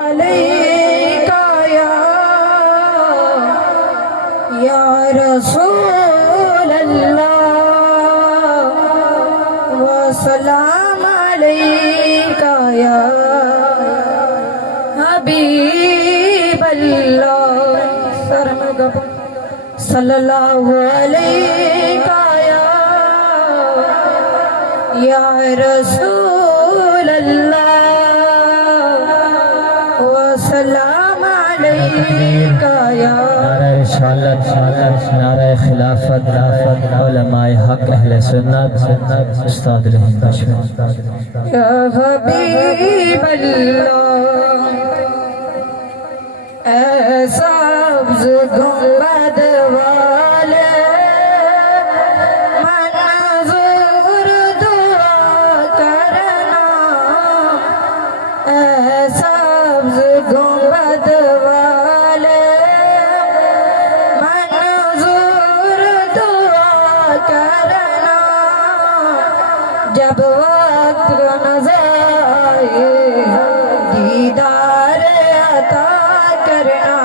علیکہ یا رسول اللہ وسلام علیکہ یا حبیب اللہ صلی اللہ علیکہ یا رسول اللہ وسلام علیکہ یا نعرہ رسالت نعرہ خلافت علماء حق اہل سنت استاد رحیم کشمیر یا حبیب اللہ اے سبز گنبد والے منظور دعا کرنا اے سبز گنبد والے منظور دعا کرنا جب وقت نظر آئے دیدار عطا کرنا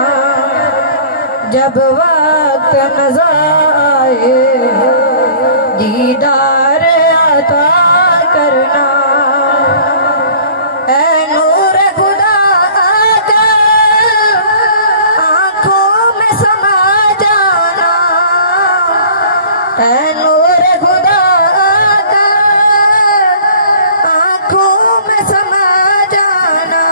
جب وقت نظر آئے دیدار عطا کرنا اے نور خدا آجا آنکھوں میں سما جانا اے نور خدا آجا آنکھوں میں سما جانا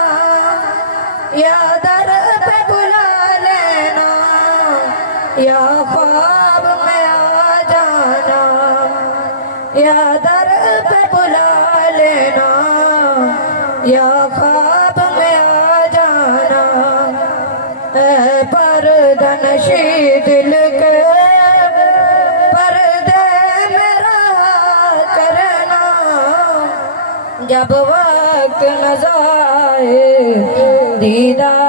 یا در پہ بلا لینا یا خواب میں آ جانا یا در پہ بلا لینا یا خواب میں آ جانا اے پردہ نشی دل کے پردے میں رہا کرنا جب وقت نظر آئے دیدار